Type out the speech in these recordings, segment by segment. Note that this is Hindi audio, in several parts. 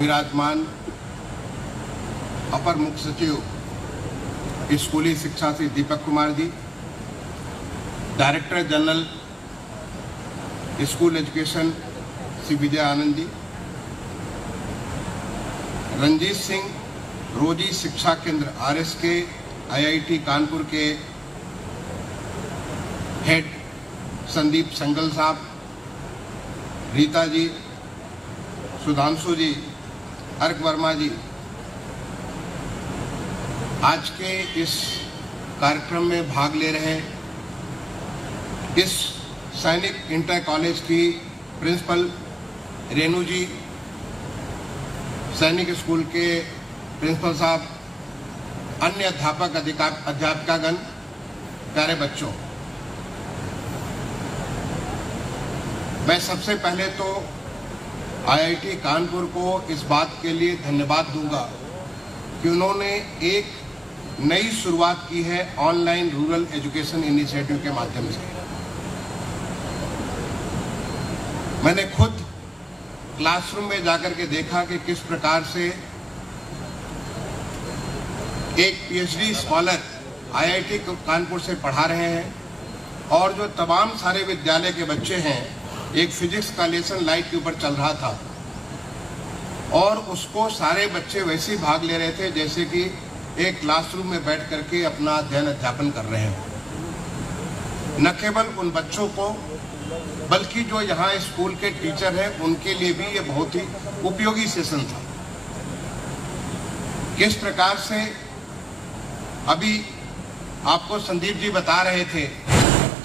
विराजमान अपर मुख्य सचिव स्कूली शिक्षा Shri Deepak Kumar ji, director general school education Shri Vijay Anand ji, Ranjeet Singh रोजी शिक्षा केंद्र RSK IIT कानपुर के हेड संदीप संगल साहब, रीता जी, सुधांशु जी, अर्क वर्मा जी, आज के इस कार्यक्रम में भाग ले रहे इस सैनिक इंटर कॉलेज की प्रिंसिपल रेणु जी, सैनिक स्कूल के प्रिंसिपल साहब, अन्य अध्यापक अध्यापिकागण, प्यारे बच्चों, मैं सबसे पहले तो IIT कानपुर को इस बात के लिए धन्यवाद दूंगा कि उन्होंने एक नई शुरुआत की है ऑनलाइन रूरल एजुकेशन इनिशिएटिव के माध्यम से। मैंने खुद क्लासरूम में जाकर के देखा कि किस प्रकार से एक PhD स्कॉलर IIT कानपुर से पढ़ा रहे हैं और जो तमाम सारे विद्यालय के बच्चे हैं, एक फिजिक्स का लेसन लाइट के ऊपर चल रहा था और उसको सारे बच्चे वैसे ही भाग ले रहे थे जैसे कि एक क्लासरूम में बैठ करके अपना अध्ययन अध्यापन कर रहे हैं। न केवल उन बच्चों को बल्कि जो यहाँ स्कूल के टीचर हैं उनके लिए भी ये बहुत ही उपयोगी सेशन था। किस प्रकार से अभी आपको संदीप जी बता रहे थे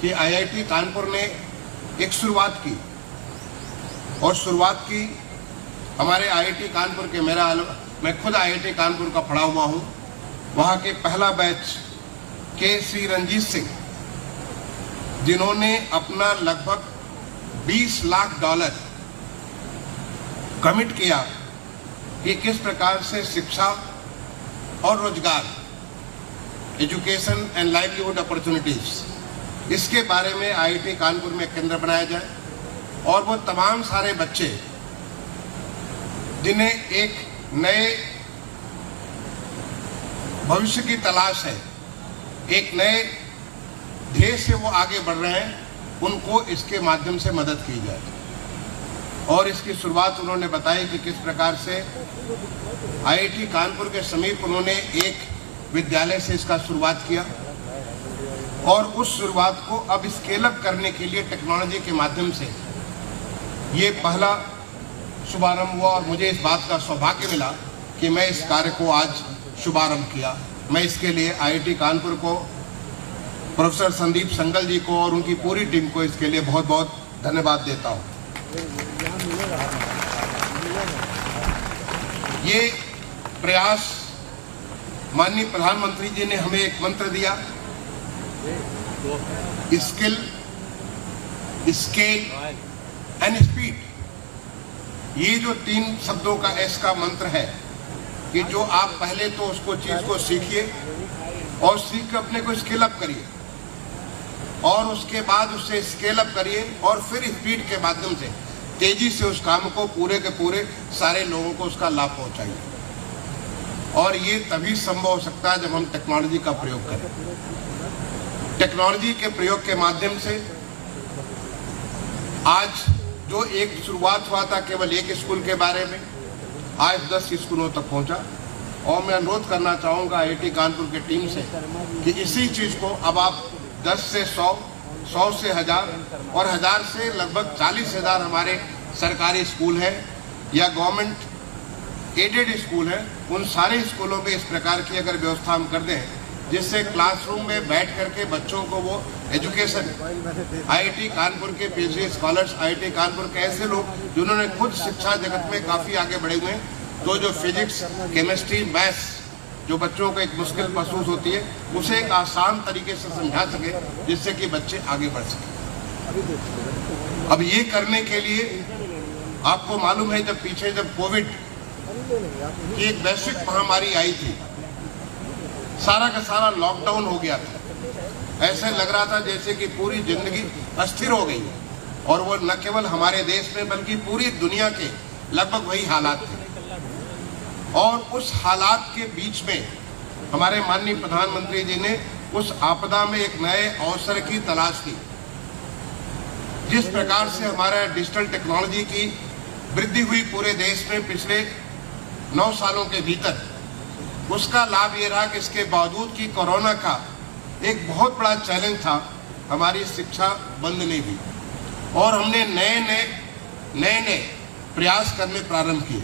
कि IIT कानपुर ने एक शुरुआत की और शुरुआत की हमारे IIT कानपुर के मैं खुद IIT कानपुर का पढ़ा हुआ हूँ। वहाँ के पहला बैच के श्री रंजीत सिंह, जिन्होंने अपना लगभग $20 लाख कमिट किया कि किस प्रकार से शिक्षा और रोजगार, एजुकेशन एंड लाइवलीहुड अपॉर्चुनिटीज, इसके बारे में IIT कानपुर में केंद्र बनाया जाए और वो तमाम सारे बच्चे जिन्हें एक नए भविष्य की तलाश है, एक नए ध्येय से वो आगे बढ़ रहे हैं, उनको इसके माध्यम से मदद की जाए। और इसकी शुरुआत उन्होंने बताई कि किस प्रकार से IIT कानपुर के समीप उन्होंने एक विद्यालय से इसका शुरुआत किया और उस शुरुआत को अब स्केल अप करने के लिए टेक्नोलॉजी के माध्यम से ये पहला शुभारंभ हुआ और मुझे इस बात का सौभाग्य मिला कि मैं इस कार्य को आज शुभारंभ किया। मैं इसके लिए IIT कानपुर को, प्रोफेसर संदीप संगल जी को और उनकी पूरी टीम को इसके लिए बहुत बहुत धन्यवाद देता हूँ। ये प्रयास माननीय प्रधानमंत्री जी ने हमें एक मंत्र दिया, स्किल, स्केल एंड स्पीड। ये जो 3 शब्दों का S का मंत्र है कि जो आप पहले तो उसको चीज को सीखिए और सीख कर अपने को स्केल अप करिए और उसके बाद उससे स्केल अप करिए और फिर स्पीड के माध्यम से तेजी से उस काम को पूरे के पूरे सारे लोगों को उसका लाभ पहुंचाइए। और ये तभी संभव हो सकता है जब हम टेक्नोलॉजी का प्रयोग करें। टेक्नोलॉजी के प्रयोग के माध्यम से आज जो एक शुरुआत हुआ था केवल एक स्कूल के बारे में, आज 10 स्कूलों तक पहुंचा। और मैं अनुरोध करना चाहूँगा IIT कानपुर की टीम से कि इसी चीज़ को अब आप 10 से 100, 100 से 1000 और 1000 से लगभग 40,000 हमारे सरकारी स्कूल हैं या गवर्नमेंट एडेड स्कूल हैं, उन सारे स्कूलों में इस प्रकार की अगर व्यवस्था हम कर दें जिससे क्लासरूम में बैठ करके बच्चों को वो एजुकेशन, IIT कानपुर के PhD स्कॉलर्स, IIT कानपुर के ऐसे लोग जिन्होंने खुद शिक्षा जगत में काफ़ी आगे बढ़े हुए हैं, तो जो फिजिक्स, केमिस्ट्री, मैथ्स जो बच्चों को एक मुश्किल महसूस होती है उसे एक आसान तरीके से समझा सके जिससे कि बच्चे आगे बढ़ सकें। अब ये करने के लिए आपको मालूम है जब पीछे जब कोविड की एक वैश्विक महामारी आई थी, सारा का सारा लॉकडाउन हो गया था। ऐसे लग रहा था जैसे कि पूरी जिंदगी अस्थिर हो गई और वो न केवल हमारे देश में बल्कि पूरी दुनिया के लगभग वही हालात थे। और उस हालात के बीच में हमारे माननीय प्रधानमंत्री जी ने उस आपदा में एक नए अवसर की तलाश की। जिस प्रकार से हमारा डिजिटल टेक्नोलॉजी की वृद्धि हुई पूरे देश में पिछले 9 सालों के भीतर, उसका लाभ ये रहा कि इसके बावजूद कि कोरोना का एक बहुत बड़ा चैलेंज था, हमारी शिक्षा बंद नहीं हुई और हमने नए प्रयास करने प्रारंभ किए।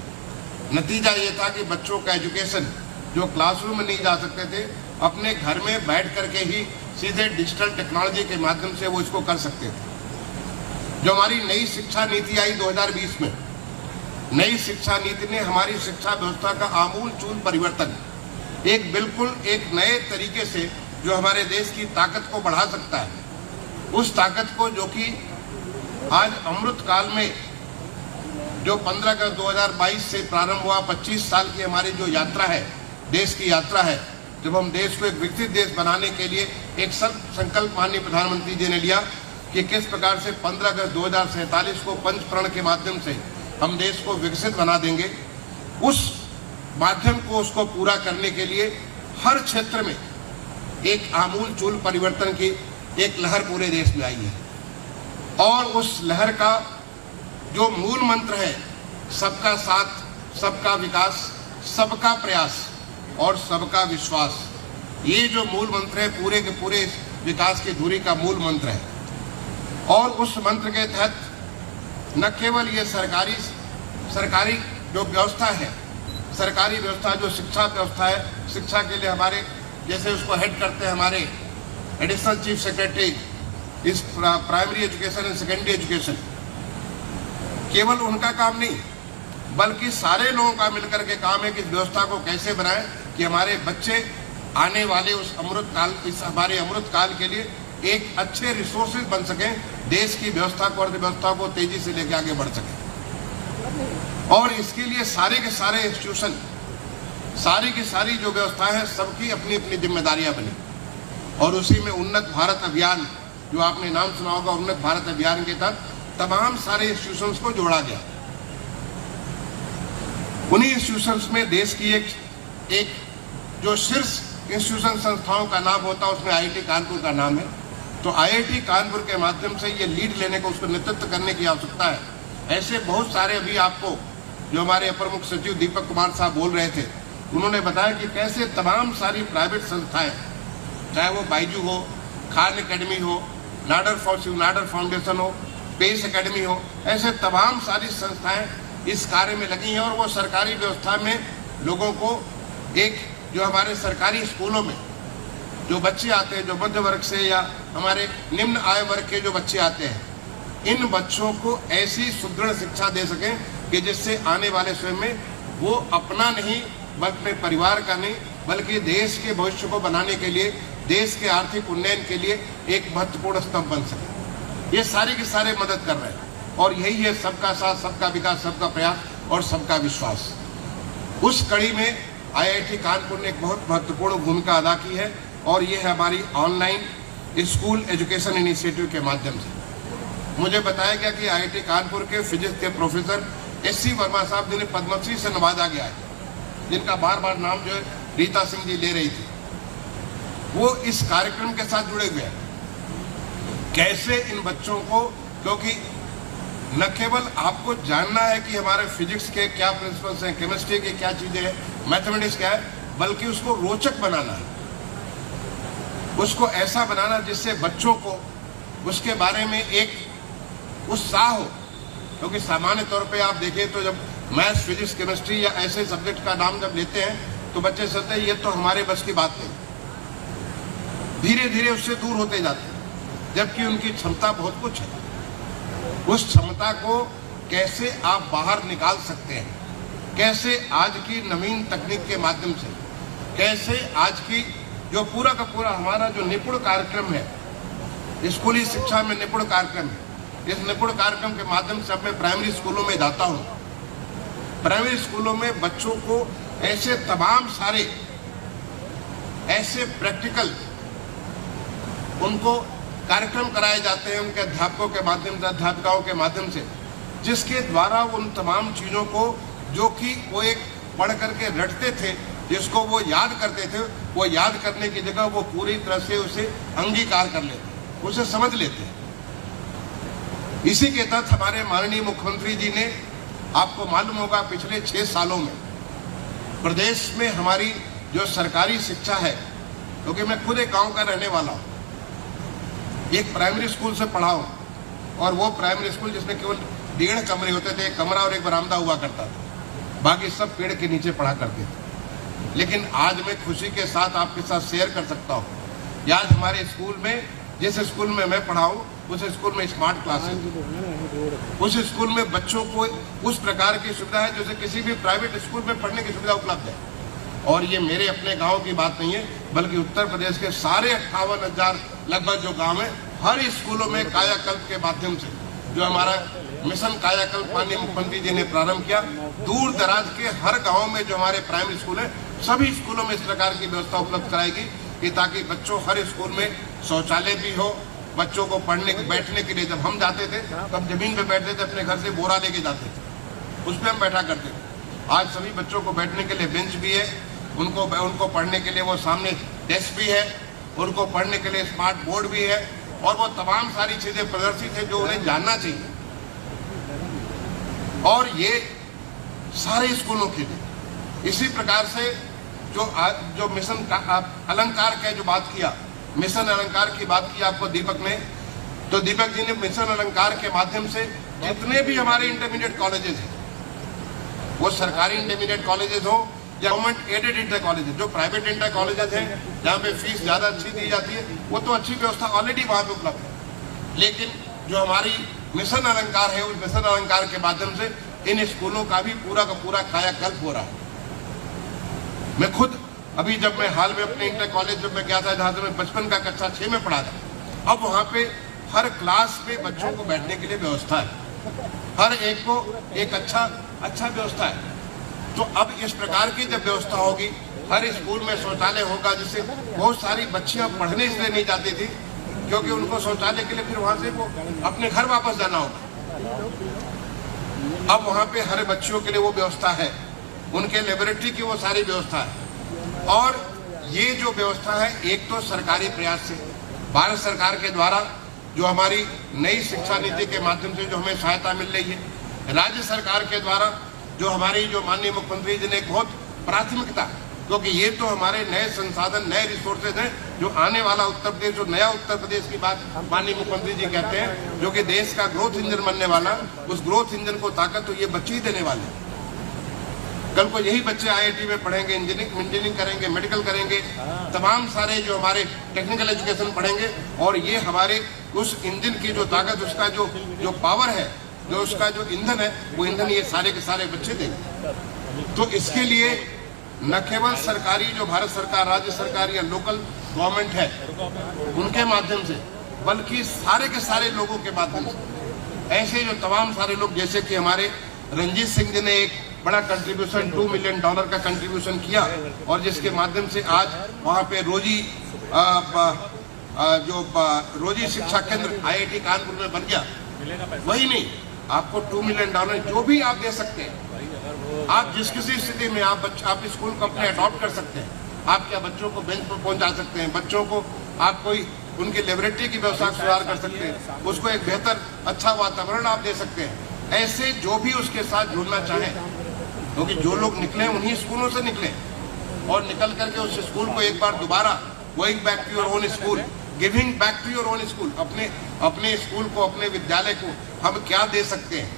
नतीजा ये था कि बच्चों का एजुकेशन जो क्लासरूम में नहीं जा सकते थे, अपने घर में बैठ करके ही सीधे डिजिटल टेक्नोलॉजी के माध्यम से वो इसको कर सकते थे। जो हमारी नई शिक्षा नीति आई 2020 में, नई शिक्षा नीति ने हमारी शिक्षा व्यवस्था का आमूल-चूल परिवर्तन, बिल्कुल एक नए तरीके से जो हमारे देश की ताकत को बढ़ा सकता है, उस ताकत को जो कि आज अमृत काल में जो 15 अगस्त 2022 से प्रारंभ हुआ, 25 साल की हमारी जो यात्रा है, देश की यात्रा है, जब हम देश को एक विकसित देश बनाने के लिए एक संकल्प माननीय प्रधानमंत्री जी ने लिया कि किस प्रकार से 15 अगस्त 2047 को पंचप्रण के माध्यम से हम देश को विकसित बना देंगे। उस माध्यम को उसको पूरा करने के लिए हर क्षेत्र में एक आमूल-चूल परिवर्तन की एक लहर पूरे देश में आई है और उस लहर का जो मूल मंत्र है, सबका साथ, सबका विकास, सबका प्रयास और सबका विश्वास, ये जो मूल मंत्र है पूरे के पूरे विकास की धुरी का मूल मंत्र है। और उस मंत्र के तहत न केवल ये सरकारी जो व्यवस्था है, सरकारी व्यवस्था जो शिक्षा व्यवस्था है, शिक्षा के लिए हमारे जैसे उसको हेड करते हैं हमारे एडिशनल चीफ सेक्रेटरी इस primary education and secondary education, केवल उनका काम नहीं बल्कि सारे लोगों का मिलकर के काम है कि इस व्यवस्था को कैसे बनाएं कि हमारे बच्चे आने वाले उस हमारे अमृत काल के लिए एक अच्छे रिसोर्सेज बन सकें, देश की व्यवस्था को, अर्थव्यवस्था को तेजी से लेकर आगे बढ़ सके। और इसके लिए सारे के सारे इंस्टीट्यूशन, सारी की सारी जो व्यवस्था है, सबकी अपनी अपनी जिम्मेदारियां बनी और उसी में उन्नत भारत अभियान, जो आपने नाम सुना होगा, उन्नत भारत अभियान के तहत तमाम सारे इंस्टीट्यूशंस को जोड़ा गया। उन्हीं इंस्टीट्यूशंस में देश की एक जो शीर्ष इंस्टीट्यूशन संस्थाओं का नाम होता है, उसमें IIT कानपुर का नाम है। तो IIT कानपुर के माध्यम से ये लीड लेने को, उसको नेतृत्व करने की आवश्यकता है। ऐसे बहुत सारे, अभी आपको जो हमारे अपर मुख्य सचिव दीपक कुमार साहब बोल रहे थे, उन्होंने बताया कि कैसे तमाम सारी प्राइवेट संस्थाएं, चाहे वो बाइजू हो, खान एकेडमी हो, नाडर फाउंडेशन हो, पेस एकेडमी हो, ऐसे तमाम सारी संस्थाएं इस कार्य में लगी हैं और वो सरकारी व्यवस्था में लोगों को एक जो हमारे सरकारी स्कूलों में जो बच्चे आते हैं, जो मध्य वर्ग से या हमारे निम्न आय वर्ग के जो बच्चे आते हैं, इन बच्चों को ऐसी सुदृढ़ शिक्षा दे सकें कि जिससे आने वाले समय में वो अपना नहीं बल्कि अपने परिवार का नहीं बल्कि देश के भविष्य को बनाने के लिए, देश के आर्थिक उन्नयन के लिए एक महत्वपूर्ण स्तंभ बन सके। ये सारे के सारे मदद कर रहे हैं और यही है सबका साथ, सबका विकास, सबका प्रयास और सबका विश्वास। उस कड़ी में IIT कानपुर ने एक बहुत महत्वपूर्ण भूमिका अदा की है और ये है हमारी ऑनलाइन स्कूल एजुकेशन इनिशिएटिव के माध्यम से। मुझे बताया गया कि IIT कानपुर के फिजिक्स के प्रोफेसर SC वर्मा साहब, जिन्हें पद्मश्री से नवाजा गया है, जिनका बार बार नाम जो है रीता सिंह जी ले रही थी, वो इस कार्यक्रम के साथ जुड़े हुए हैं। कैसे इन बच्चों को, क्योंकि न केवल आपको जानना है कि हमारे फिजिक्स के क्या प्रिंसिपल्स हैं, केमिस्ट्री की क्या चीजें हैं, मैथमेटिक्स क्या है, बल्कि उसको रोचक बनाना है, उसको ऐसा बनाना जिससे बच्चों को उसके बारे में एक उत्साह हो। क्योंकि सामान्य तौर पे आप देखें तो जब मैथ्स, फिजिक्स, केमिस्ट्री या ऐसे सब्जेक्ट का नाम जब लेते हैं तो बच्चे सोचते हैं ये तो हमारे बस की बात नहीं, धीरे धीरे उससे दूर होते जाते हैं, जबकि उनकी क्षमता बहुत कुछ है। उस क्षमता को कैसे आप बाहर निकाल सकते हैं, कैसे आज की नवीन तकनीक के माध्यम से, कैसे आज की जो पूरा का पूरा हमारा जो निपुण कार्यक्रम है, स्कूली शिक्षा में निपुण कार्यक्रम है, इस निपुण कार्यक्रम के माध्यम से अब मैं प्राइमरी स्कूलों में जाता हूँ। प्राइमरी स्कूलों में बच्चों को ऐसे तमाम सारे ऐसे प्रैक्टिकल उनको कार्यक्रम कराए जाते हैं उनके अध्यापकों के माध्यम से, अध्यापिकाओं के माध्यम से, जिसके द्वारा उन तमाम चीज़ों को, जो कि वो एक पढ़ करके रटते थे, जिसको वो याद करते थे, वो याद करने की जगह वो पूरी तरह से उसे अंगीकार कर लेते, उसे समझ लेते। इसी के तहत हमारे माननीय मुख्यमंत्री जी ने, आपको मालूम होगा, पिछले 6 सालों में प्रदेश में हमारी जो सरकारी शिक्षा है, क्योंकि मैं खुद एक गांव का रहने वाला हूँ, एक प्राइमरी स्कूल से पढ़ा हूँ, और वो प्राइमरी स्कूल जिसमें केवल 1.5 कमरे होते थे, एक कमरा और एक बरामदा हुआ करता था, बाकी सब पेड़ के नीचे पढ़ा करते थे। लेकिन आज मैं खुशी के साथ आपके साथ शेयर कर सकता हूँ, आज हमारे स्कूल में, जिस स्कूल में मैं पढ़ा हूँ, उस स्कूल में स्मार्ट क्लासेस, उस स्कूल में बच्चों को उस प्रकार की सुविधा है जैसे किसी भी प्राइवेट स्कूल में पढ़ने की सुविधा उपलब्ध है। और ये मेरे अपने गांव की बात नहीं है, बल्कि उत्तर प्रदेश के सारे 58,000 लगभग जो गांव है, हर स्कूलों में कायाकल्प के माध्यम से, जो हमारा मिशन कायाकल्प माननीय मुख्यमंत्री जी ने प्रारंभ किया, दूर दराज के हर गाँव में जो हमारे प्राइमरी स्कूल है, सभी स्कूलों में इस प्रकार की व्यवस्था उपलब्ध कराएगी कि ताकि बच्चों, हर स्कूल में शौचालय भी हो, बच्चों को पढ़ने बैठने के लिए, जब हम जाते थे तब जमीन पे बैठते थे, अपने घर से बोरा लेके जाते थे, उस पर हम बैठा करते थे। आज सभी बच्चों को बैठने के लिए बेंच भी है, उनको पढ़ने के लिए वो सामने डेस्क भी है, उनको पढ़ने के लिए स्मार्ट बोर्ड भी है, और वो तमाम सारी चीजें प्रदर्शित है जो उन्हें जानना चाहिए। और ये सारे स्कूलों के लिए इसी प्रकार से जो मिशन अलंकार का जो बात किया, मिशन अलंकार की बात की आपको दीपक ने, तो दीपक जी ने मिशन अलंकार के माध्यम से जितने भी हमारे इंटरमीडिएट कॉलेजेस हैं, वो सरकारी इंटरमीडिएट कॉलेजेस हो या गवर्नमेंट एडेड इंटर कॉलेजेस, जो प्राइवेट इंटर कॉलेजेस हैं जहाँ पे फीस ज्यादा अच्छी दी जाती है, वो तो अच्छी व्यवस्था ऑलरेडी वहाँ पे उपलब्ध है। लेकिन जो हमारी मिशन अलंकार है, उस मिशन अलंकार के माध्यम से इन स्कूलों का भी पूरा का पूरा कायाकल्प हो रहा है। मैं खुद अभी जब मैं हाल में अपने इंटर कॉलेज जब मैं गया था, जहाँ से मैं बचपन का कक्षा 6 में पढ़ा था, अब वहाँ पे हर क्लास में बच्चों को बैठने के लिए व्यवस्था है, हर एक को एक अच्छा व्यवस्था है। तो अब इस प्रकार की जब व्यवस्था होगी, हर स्कूल में शौचालय होगा, जिससे बहुत सारी बच्चियां पढ़ने इसलिए नहीं जाती थी क्योंकि उनको शौचालय के लिए फिर वहां से वो अपने घर वापस जाना होगा। अब वहां पे हर बच्चियों के लिए वो व्यवस्था है, उनके लेबोरेटरी की वो सारी व्यवस्था है। और ये जो व्यवस्था है, एक तो सरकारी प्रयास से, भारत सरकार के द्वारा जो हमारी नई शिक्षा नीति के माध्यम से जो हमें सहायता मिल रही है, राज्य सरकार के द्वारा जो हमारी जो माननीय मुख्यमंत्री जी ने एक बहुत प्राथमिकता, क्योंकि ये तो हमारे नए संसाधन, नए रिसोर्सेज हैं, जो आने वाला उत्तर प्रदेश, जो नया उत्तर प्रदेश की बात माननीय मुख्यमंत्री जी कहते हैं, जो कि देश का ग्रोथ इंजन बनने वाला, उस ग्रोथ इंजन को ताकत तो ये बच्चे ही देने वाले। कल को यही बच्चे IIT में पढ़ेंगे, इंजीनियरिंग करेंगे, मेडिकल करेंगे, तमाम सारे जो हमारे टेक्निकल एजुकेशन पढ़ेंगे, और ये हमारे उस इंजन की जो ताकत, उसका जो पावर है, जो उसका जो ईंधन है, वो ईंधन ये सारे के सारे बच्चे देंगे। तो इसके लिए न केवल सरकारी, जो भारत सरकार, राज्य सरकार या लोकल गवर्नमेंट है, उनके माध्यम से, बल्कि सारे के सारे लोगों के माध्यम से, ऐसे जो तमाम सारे लोग, जैसे कि हमारे रंजीत सिंह जी ने एक बड़ा कंट्रीब्यूशन $2 मिलियन का कंट्रीब्यूशन किया, और जिसके माध्यम से आज वहाँ पे रोजी शिक्षा केंद्र IIT कानपुर में बन गया। वही नहीं, आपको $2 मिलियन जो भी आप दे सकते हैं, आप जिस किसी स्थिति में आप स्कूल को अपने अडॉप्ट कर सकते हैं, आप क्या बच्चों को बेंच पर पहुंचा सकते हैं, बच्चों को आप कोई उनकी लेबोरेटरी की व्यवस्था सुधार कर सकते हैं, उसको एक बेहतर अच्छा वातावरण आप दे सकते हैं। ऐसे जो भी उसके साथ जुड़ना चाहे, क्योंकि जो लोग निकले उन्हीं स्कूलों से निकले, और निकल करके उस स्कूल को एक बार दोबारा going back to your own school, giving back to your own school, अपने स्कूल को, अपने विद्यालय को हम क्या दे सकते हैं,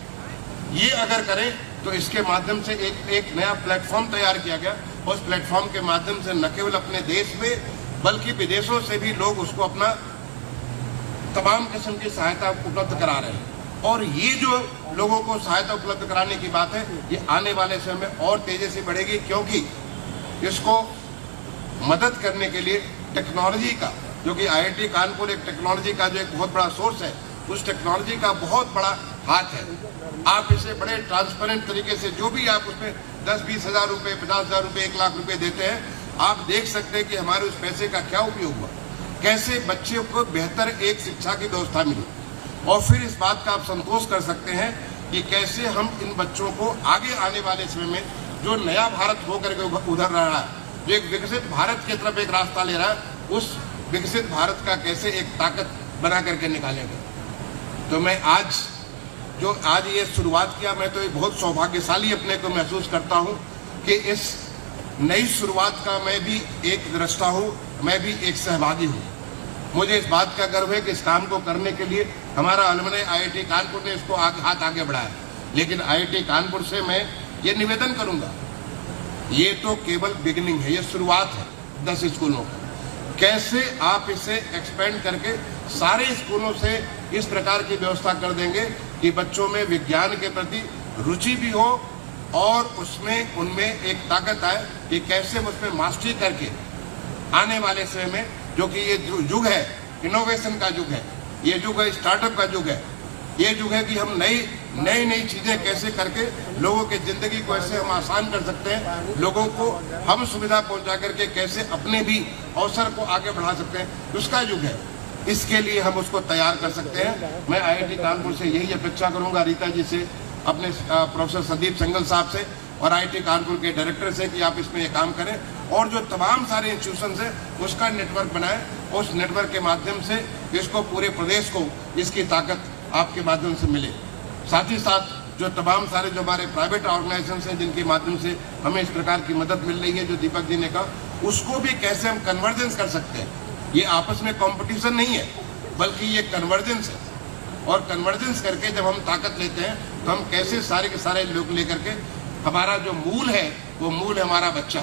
ये अगर करें तो इसके माध्यम से एक नया प्लेटफॉर्म तैयार किया गया। उस प्लेटफॉर्म के माध्यम से न केवल अपने देश में बल्कि विदेशों से भी लोग उसको अपना तमाम किस्म की सहायता उपलब्ध करा रहे हैं। और ये जो लोगों को सहायता उपलब्ध कराने की बात है, ये आने वाले समय में और तेजी से बढ़ेगी, क्योंकि इसको मदद करने के लिए टेक्नोलॉजी का, जो कि IIT कानपुर एक टेक्नोलॉजी का जो एक बहुत बड़ा सोर्स है, उस टेक्नोलॉजी का बहुत बड़ा हाथ है। आप इसे बड़े ट्रांसपेरेंट तरीके से, जो भी आप उसमें 10-20 हज़ार रुपये, 50 हज़ार रुपये, 1 लाख रुपये देते हैं, आप देख सकते हैं कि हमारे उस पैसे का क्या उपयोग हुआ, कैसे बच्चे को बेहतर एक शिक्षा की व्यवस्था मिली। और फिर इस बात का आप संतोष कर सकते हैं कि कैसे हम इन बच्चों को आगे आने वाले समय में जो नया भारत होकर के उधर रहा है, जो एक विकसित भारत की तरफ एक रास्ता ले रहा है, उस विकसित भारत का कैसे एक ताकत बना करके निकालेंगे। तो मैं आज ये शुरुआत किया, मैं तो एक बहुत सौभाग्यशाली अपने को महसूस करता हूँ कि इस नई शुरुआत का मैं भी एक दृष्टा हूँ, मैं भी एक सहभागी हूँ। मुझे इस बात का गर्व है कि इस काम को करने के लिए हमारा अलमने IIT कानपुर ने इसको हाथ आगे बढ़ाया। लेकिन IIT कानपुर से मैं ये निवेदन करूंगा, ये तो केवल बिगिनिंग है, ये शुरुआत है 10 स्कूलों की। कैसे आप इसे एक्सपेंड करके सारे स्कूलों से इस प्रकार की व्यवस्था कर देंगे कि बच्चों में विज्ञान के प्रति रुचि भी हो और उसमें उनमें एक ताकत आए कि कैसे उसमें मास्टरी करके आने वाले समय में, जो कि ये युग है इनोवेशन का युग है, ये युग है स्टार्टअप का युग है, ये युग है कि हम नई चीजें कैसे करके लोगों की जिंदगी को ऐसे हम आसान कर सकते हैं, लोगों को हम सुविधा पहुंचा करके कैसे अपने भी अवसर को आगे बढ़ा सकते हैं, उसका युग है। इसके लिए हम उसको तैयार कर सकते हैं। मैं IIT कानपुर से यही अपेक्षा करूंगा, रीता जी से, अपने प्रोफेसर संदीप संगल साहब से और IIT कानपुर के डायरेक्टर से, कि आप इसमें ये काम करें और जो तमाम सारे इंस्टीट्यूशन है उसका नेटवर्क बनाएं। उस नेटवर्क के माध्यम से इसको पूरे प्रदेश को इसकी ताकत आपके माध्यम से मिले। साथ ही साथ जो तमाम सारे जो हमारे प्राइवेट ऑर्गेनाइजेशन हैं जिनके माध्यम से हमें इस प्रकार की मदद मिल रही है, जो दीपक जी ने कहा, उसको भी कैसे हम कन्वर्जेंस कर सकते हैं। ये आपस में कंपटीशन नहीं है, बल्कि ये कन्वर्जेंस है। और कन्वर्जेंस करके जब हम ताकत लेते हैं तो हम कैसे सारे के सारे लोग लेकर के, हमारा जो मूल है वो मूल है हमारा बच्चा।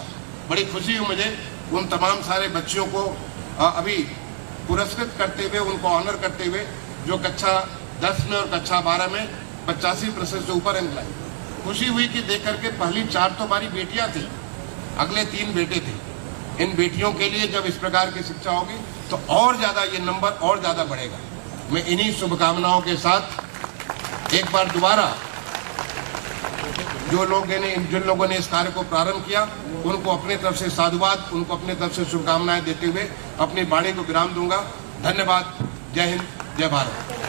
बड़ी खुशी हुई मुझे उन तमाम सारे बच्चों को अभी पुरस्कृत करते हुए, उनको ऑनर करते हुए, जो कक्षा 10 में और कक्षा 12 में 85% से ऊपर अंक लाए। खुशी हुई कि देख करके पहली 4 तो हमारी बेटियां थी, अगले 3 बेटे थे। इन बेटियों के लिए जब इस प्रकार की शिक्षा होगी तो और ज़्यादा ये नंबर और ज़्यादा बढ़ेगा। मैं इन्हीं शुभकामनाओं के साथ एक बार दोबारा जिन लोगों ने इस कार्य को प्रारंभ किया, उनको अपने तरफ से साधुवाद, उनको अपने तरफ से शुभकामनाएं देते हुए अपनी वाणी को विराम दूंगा। धन्यवाद। जय हिंद, जय भारत।